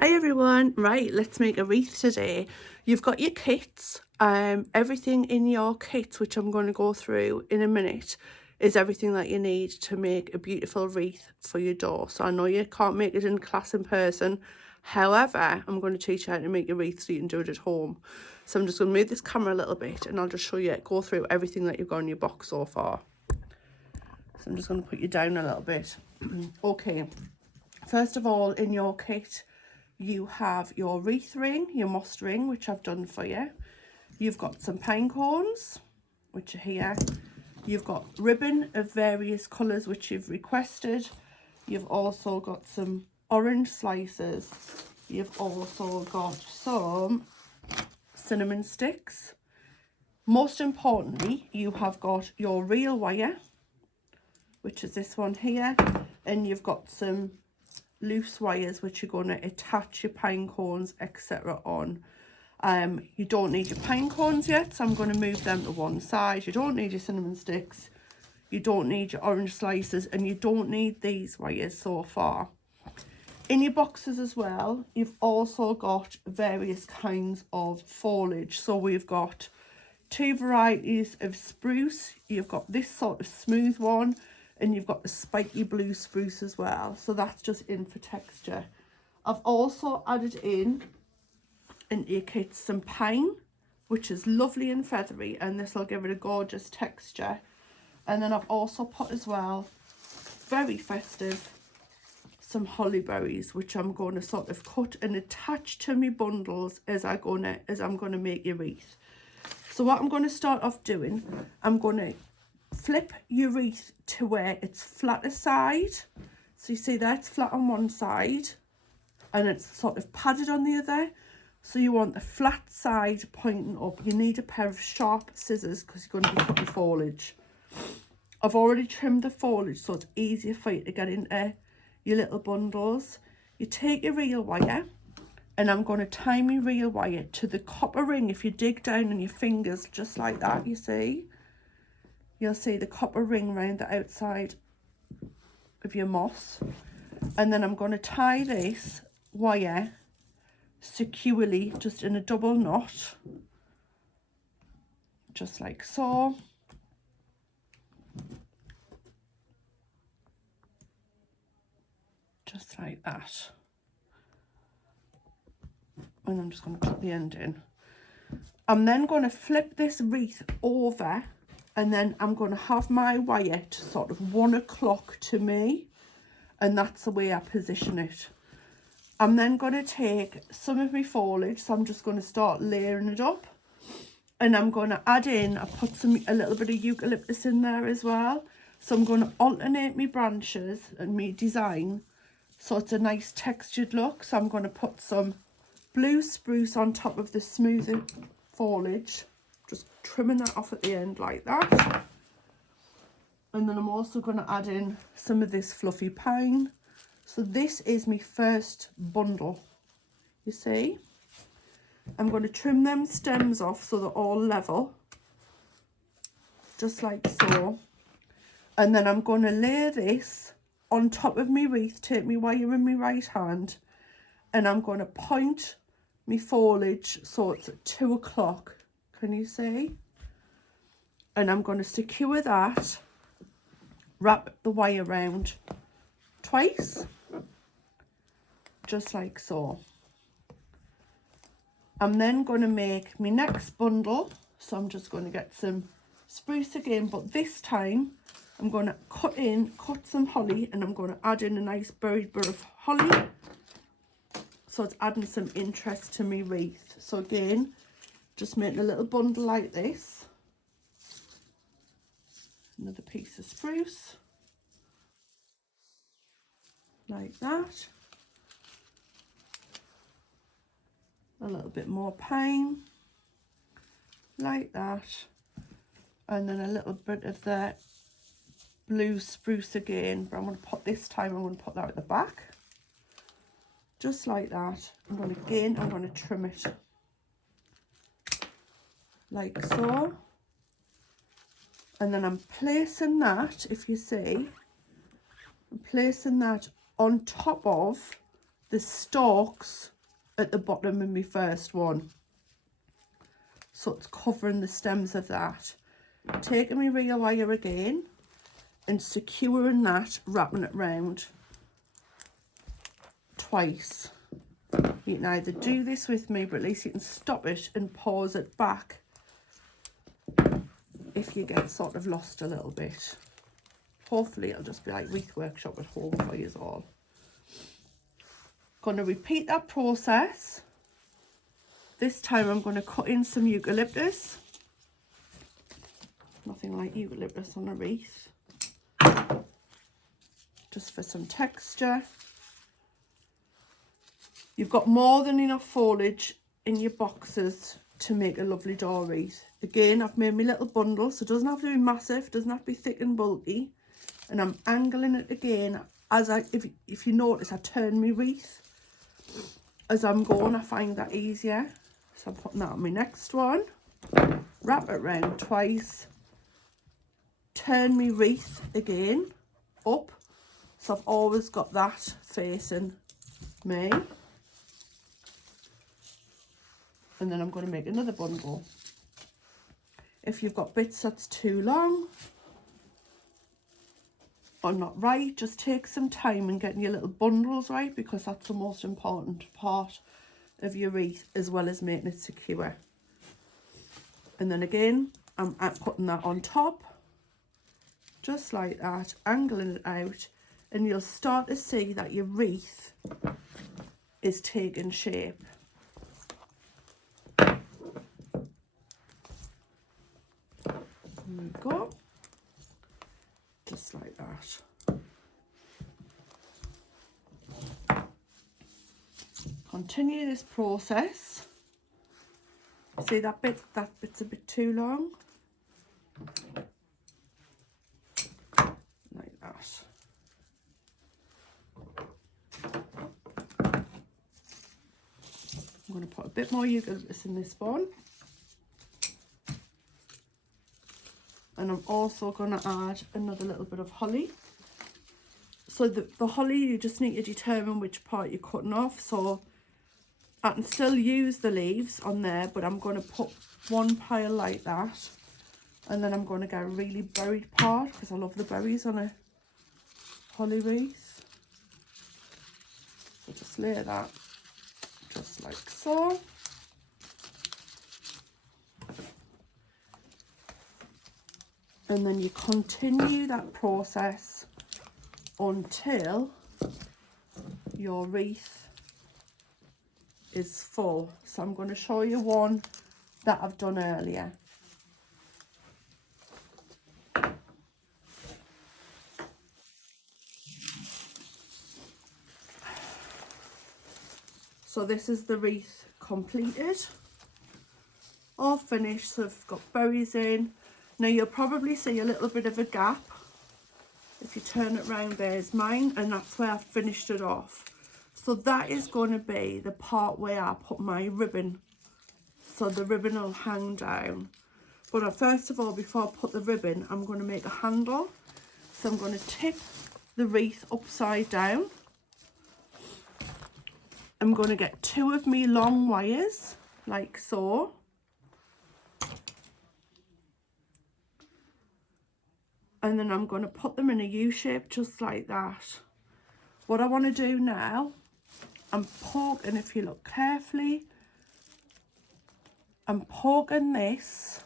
Hi everyone, right, let's make a wreath today. You've got your kits, everything in your kits, which I'm going to go through in a minute, is everything that you need to make a beautiful wreath for your door. So I know you can't make it in class in person, however, I'm going to teach you how to make a wreath so you can do it at home. So I'm just going to move this camera a little bit and I'll just show you, go through everything that you've got in your box so far. So I'm just going to put you down a little bit. Okay, first of all, in your kit, you have your wreath ring, your moss ring, which I've done for you. You've got some pine cones, which are here. You've got ribbon of various colours, which you've requested. You've also got some orange slices. You've also got some cinnamon sticks. Most importantly, you have got your real wire, which is this one here. And you've got some loose wires which you're going to attach your pine cones etc on. You don't need your pine cones yet, so I'm going to move them to one side. You don't need your cinnamon sticks, you don't need your orange slices, and you don't need these wires so far. In your boxes as well, you've also got various kinds of foliage. So we've got two varieties of spruce. You've got this sort of smooth one, and you've got the spiky blue spruce as well. So that's just in for texture. I've also added in into your kit some pine, which is lovely and feathery, and this will give it a gorgeous texture. And then I've also put as well, very festive, some holly berries, which I'm going to sort of cut and attach to my bundles as I'm going to make your wreath. So what I'm going to start off doing, I'm going to flip your wreath to where it's flatter side. So you see that's flat on one side and it's sort of padded on the other. So you want the flat side pointing up. You need a pair of sharp scissors because you're going to be cutting foliage. I've already trimmed the foliage so it's easier for you to get into your little bundles. You take your reel wire, and I'm going to tie my reel wire to the copper ring. If you dig down on your fingers just like that, you see, you'll see the copper ring round the outside of your moss. And then I'm going to tie this wire securely just in a double knot, just like so. Just like that. And I'm just going to put the end in. I'm then going to flip this wreath over, and then I'm going to have my wire to sort of 1 o'clock to me, and that's the way I position it. I'm then going to take some of my foliage, so I'm just going to start layering it up, and I'm going to add in, I put a little bit of eucalyptus in there as well, so I'm going to alternate my branches and my design so it's a nice textured look. So I'm going to put some blue spruce on top of the smoother foliage, just trimming that off at the end like that. And then I'm also going to add in some of this fluffy pine. So this is my first bundle, you see. I'm going to trim them stems off so they're all level, just like so. And then I'm going to lay this on top of my wreath, take my wire in my right hand, and I'm going to point my foliage so it's at 2 o'clock. Can you see? And I'm going to secure that, wrap the wire around twice, just like so. I'm then going to make my next bundle. So I'm just going to get some spruce again, but this time I'm going to cut some holly, and I'm going to add in a nice buried bur of holly. So it's adding some interest to my wreath. So again, just making a little bundle like this. Another piece of spruce. Like that. A little bit more pine. Like that. And then a little bit of the blue spruce again, but I'm going to put that at the back, just like that. I'm going to trim it like so, and then I'm placing that, if you see, I'm placing that on top of the stalks at the bottom of my first one. So it's covering the stems of that. Taking my real wire again and securing that, wrapping it round twice. You can either do this with me, but at least you can stop it and pause it back if you get sort of lost a little bit. Hopefully it'll just be like Wreath Workshop at home for you all. Going to repeat that process. This time I'm going to cut in some eucalyptus. Nothing like eucalyptus on a wreath. Just for some texture. You've got more than enough foliage in your boxes to make a lovely door wreath. Again, I've made my little bundle, so it doesn't have to be massive, doesn't have to be thick and bulky. And I'm angling it again as if you notice, I turn my wreath as I'm going. I find that easier. So I'm putting that on my next one. Wrap it around twice. Turn my wreath again up. So I've always got that facing me. And then I'm going to make another bundle. If you've got bits that's too long or not right, just take some time in getting your little bundles right, because that's the most important part of your wreath, as well as making it secure. And then again, I'm putting that on top, just like that, angling it out, and you'll start to see that your wreath is taking shape. There we go, just like that. Continue this process. See that bit's a bit too long, like that. I'm going to put a bit more eucalyptus in this one. And I'm also going to add another little bit of holly. So the holly, you just need to determine which part you're cutting off. So I can still use the leaves on there, but I'm going to put one pile like that. And then I'm going to get a really berried part, because I love the berries on a holly wreath. So just lay that just like so. And then you continue that process until your wreath is full. So I'm going to show you one that I've done earlier. So this is the wreath completed, all finished. So I've got berries in. Now you'll probably see a little bit of a gap. If you turn it round, there's mine, and that's where I've finished it off. So that is going to be the part where I put my ribbon. So the ribbon will hang down. But first of all, before I put the ribbon, I'm going to make a handle. So I'm going to tip the wreath upside down. I'm going to get 2 of me long wires, like so. And then I'm going to put them in a U shape, just like that. What I want to do now, I'm poking, if you look carefully, I'm poking this.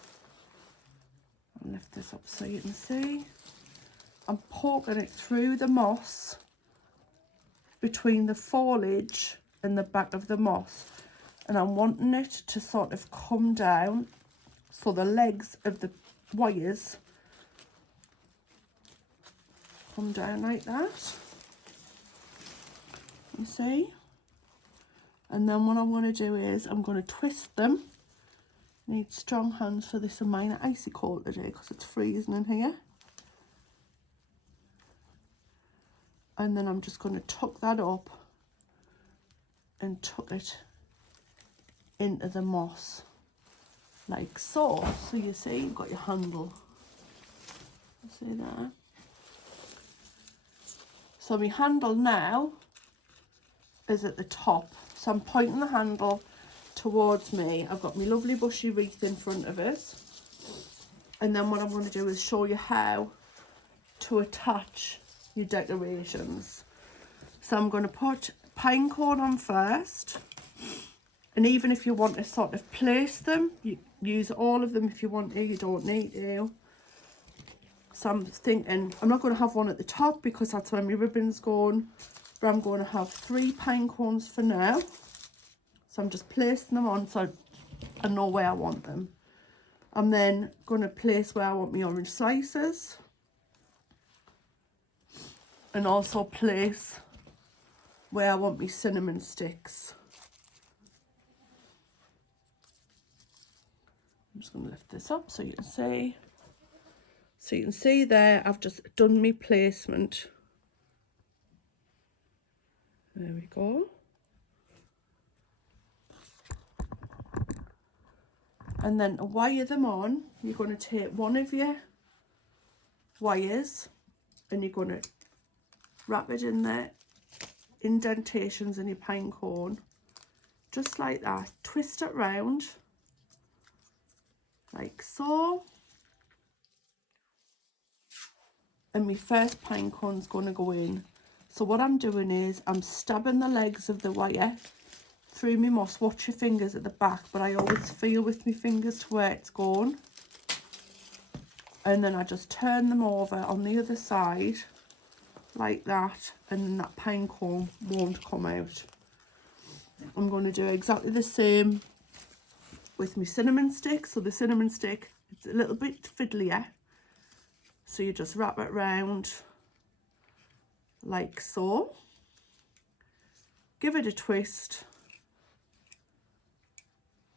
I'll lift this up so you can see. I'm poking it through the moss, between the foliage and the back of the moss. And I'm wanting it to sort of come down, so the legs of the wires come down like that, you see. And then what I'm going to do is I'm going to twist them. Need strong hands for this, and mine are icy cold today because it's freezing in here. And then I'm just going to tuck that up and tuck it into the moss like so. So you see you've got your handle, you see that. So my handle now is at the top. So I'm pointing the handle towards me. I've got my lovely bushy wreath in front of us. And then what I'm going to do is show you how to attach your decorations. So I'm going to put pine cone on first. And even if you want to sort of place them, you use all of them if you want to, you don't need to. So I'm thinking, I'm not going to have one at the top because that's where my ribbon's going. But I'm going to have 3 pine cones for now. So I'm just placing them on so I know where I want them. I'm then going to place where I want my orange slices. And also place where I want my cinnamon sticks. I'm just going to lift this up so you can see. So you can see there, I've just done my placement. There we go. And then to wire them on, you're going to take one of your wires and you're going to wrap it in the indentations in your pine cone. Just like that. Twist it round. Like so. And my first pine cone's going to go in. So what I'm doing is I'm stabbing the legs of the wire through my moss. Watch your fingers at the back, but I always feel with my fingers to where it's going. And then I just turn them over on the other side like that, and then that pine cone won't come out. I'm going to do exactly the same with my cinnamon stick. So the cinnamon stick, it's a little bit fiddlier. So you just wrap it round like so. Give it a twist.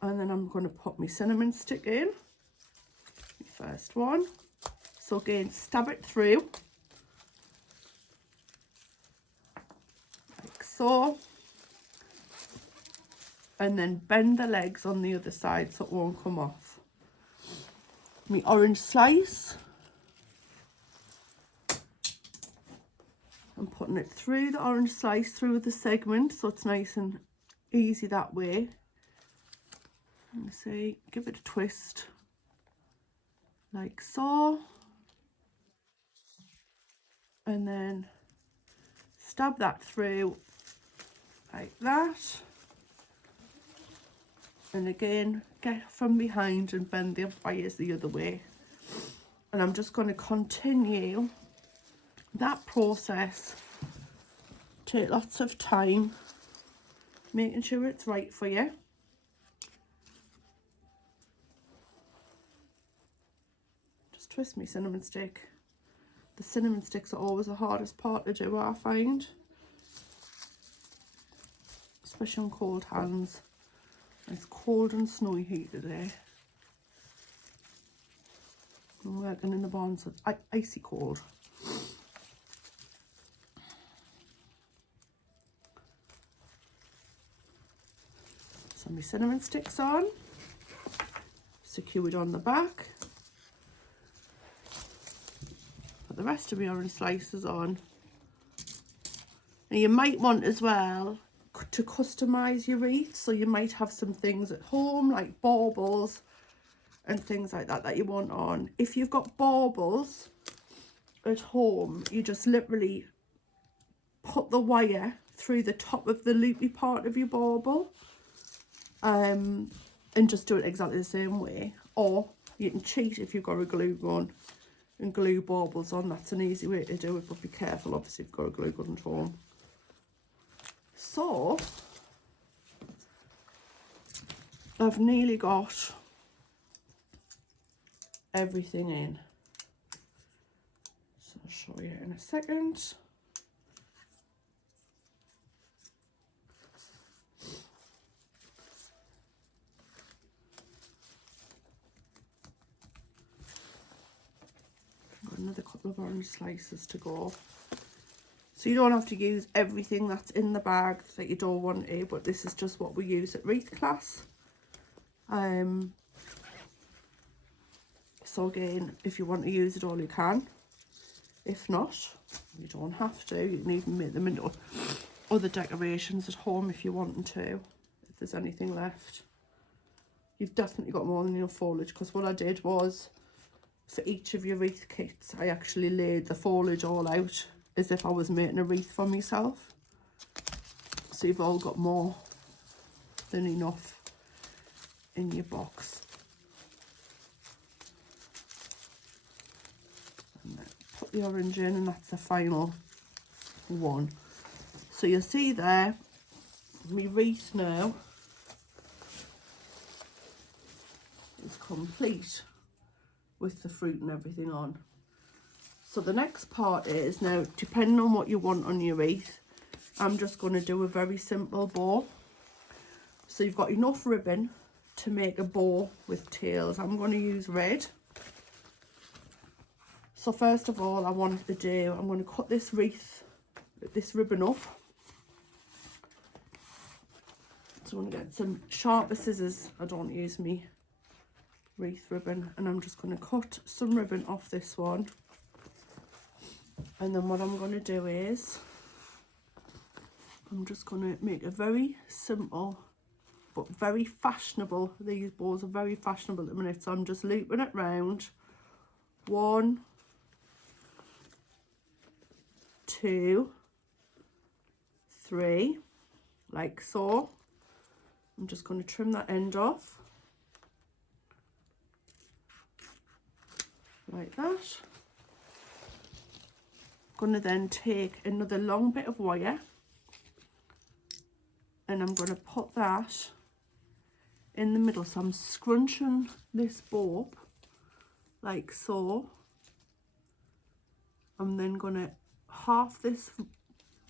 And then I'm going to put my cinnamon stick in. My first one. So again, stab it through. Like so. And then bend the legs on the other side so it won't come off. My orange slice. I'm putting it through the orange slice, through the segment, so it's nice and easy that way. And see, give it a twist, like so. And then stab that through, like that. And again, get from behind and bend the wires the other way. And I'm just going to continue that process. Take lots of time making sure it's right for you. Just twist my cinnamon stick. The cinnamon sticks are always the hardest part to do, I find, especially on cold hands. It's cold and snowy here today. I'm working in the barn, so it's icy cold. So my cinnamon sticks on, secured on the back. Put the rest of my orange slices on. Now you might want as well to customise your wreath, so you might have some things at home like baubles and things like that that you want on. If you've got baubles at home, you just literally put the wire through the top of the loopy part of your bauble, and just do it exactly the same way. Or you can cheat if you've got a glue gun and glue baubles on. That's an easy way to do it, but be careful obviously if you've got a glue gun at home. So I've nearly got everything in, so I'll show you in a second. Got another couple of orange slices to go. So you don't have to use everything that's in the bag that you don't want to, but this is just what we use at Wreath class. So again, if you want to use it all, you can. If not, you don't have to. You can even make them into other decorations at home if you're wanting to, if there's anything left. You've definitely got more than enough foliage, because what I did was, for each of your wreath kits, I actually laid the foliage all out as if I was making a wreath for myself. So you've all got more than enough in your box. And then put the orange in, and that's the final one. So you'll see there, my wreath now is complete with the fruit and everything on. So the next part is, now depending on what you want on your wreath, I'm just going to do a very simple bow. So you've got enough ribbon to make a bow with tails. I'm going to use red. So first of all, I'm going to cut this wreath, this ribbon up. So I'm going to get some sharper scissors. I don't use me wreath ribbon, and I'm just going to cut some ribbon off this one. And then what I'm going to do is, I'm just going to make a very simple but very fashionable, these bows are very fashionable at the minute, so I'm just looping it round. 1, 2, 3, like so. I'm just going to trim that end off, like that. I'm going to then take another long bit of wire, and I'm going to put that in the middle. So I'm scrunching this bow up like so. I'm then going to half this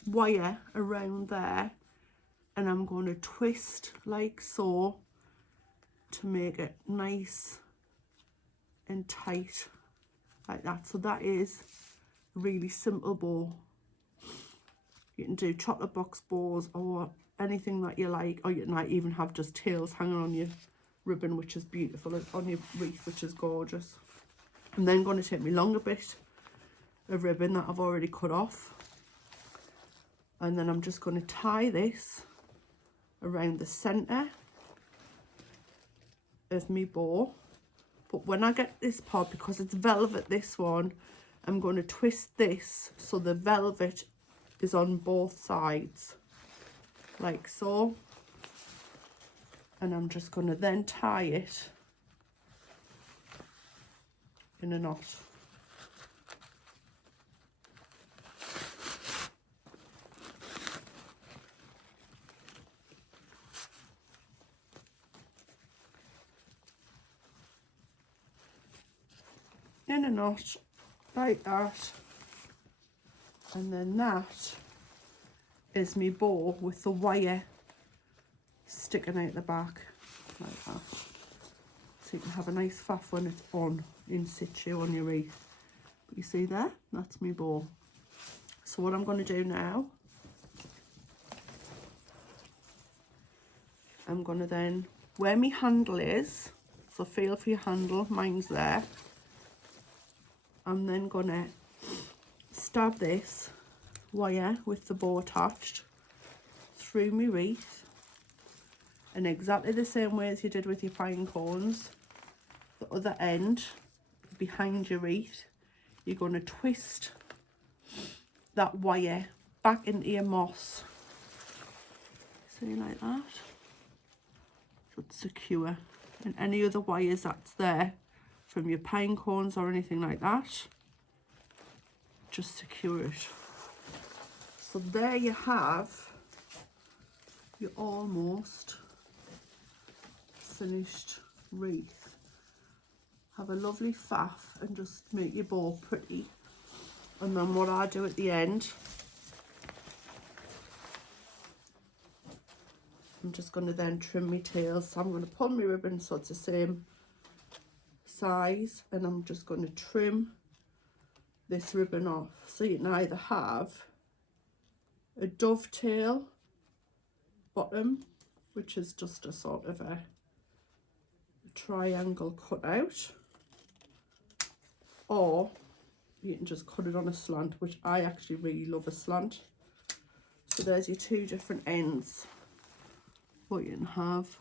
wire around there, and I'm going to twist like so to make it nice and tight like that. So that is a really simple bow. You can do chocolate box bows or anything that you like, or you might even have just tails hanging on your ribbon, which is beautiful, on your wreath, which is gorgeous. I'm then going to take my longer bit of ribbon that I've already cut off, and then I'm just going to tie this around the centre of my bow. But when I get this part, because it's velvet, this one, I'm going to twist this so the velvet is on both sides like so, and I'm just going to then tie it in a knot. In a knot like that, and then that is my bow with the wire sticking out the back like that, so you can have a nice faff when it's on in situ on your wreath. But you see there, that's my bow. So what I'm going to do now, I'm going to then, where my handle is, so feel for your handle, mine's there, I'm then going to stab this wire with the bow attached through my wreath, and exactly the same way as you did with your pine cones, the other end behind your wreath, you're going to twist that wire back into your moss, see, like that, so it's secure. And any other wires that's there from your pine cones or anything like that, just secure it. So there you have your almost finished wreath. Have a lovely faff and just make your bow pretty. And then what I do at the end, I'm just going to then trim my tails. So I'm going to pull my ribbon so it's the same size, and I'm just going to trim this ribbon off. So you can either have a dovetail bottom, which is just a sort of a triangle cut out, or you can just cut it on a slant, which I actually really love a slant. So there's your two different ends what you can have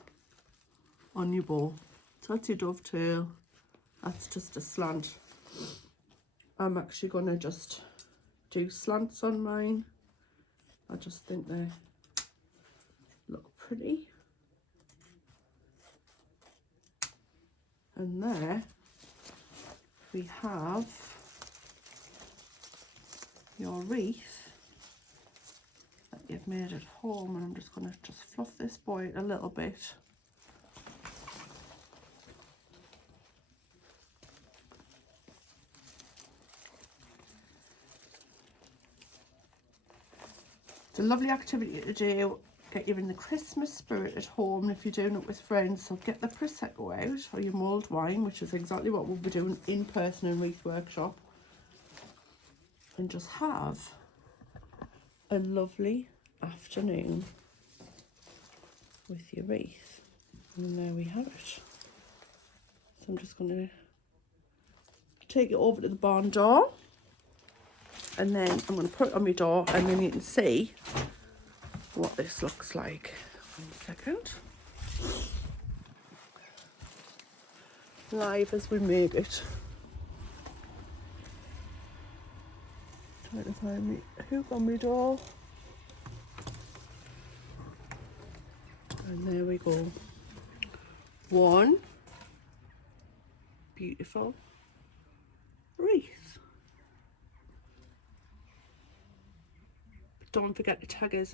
on your bow. So that's your dovetail, that's just a slant. I'm actually going to just do slants on mine. I just think they look pretty. And there we have your wreath that you've made at home, and I'm just going to just fluff this boy a little bit. It's a lovely activity to do, get you in the Christmas spirit at home if you're doing it with friends. So get the Prosecco out, or your mulled wine, which is exactly what we'll be doing in person in Wreath Workshop, and just have a lovely afternoon with your wreath. And there we have it. So I'm just going to take it over to the barn door, and then I'm going to put it on my door, and then you can see what this looks like. 1 second. Live as we make it. Trying to find me hook on my door. And there we go. One beautiful wreath. But don't forget to tag us and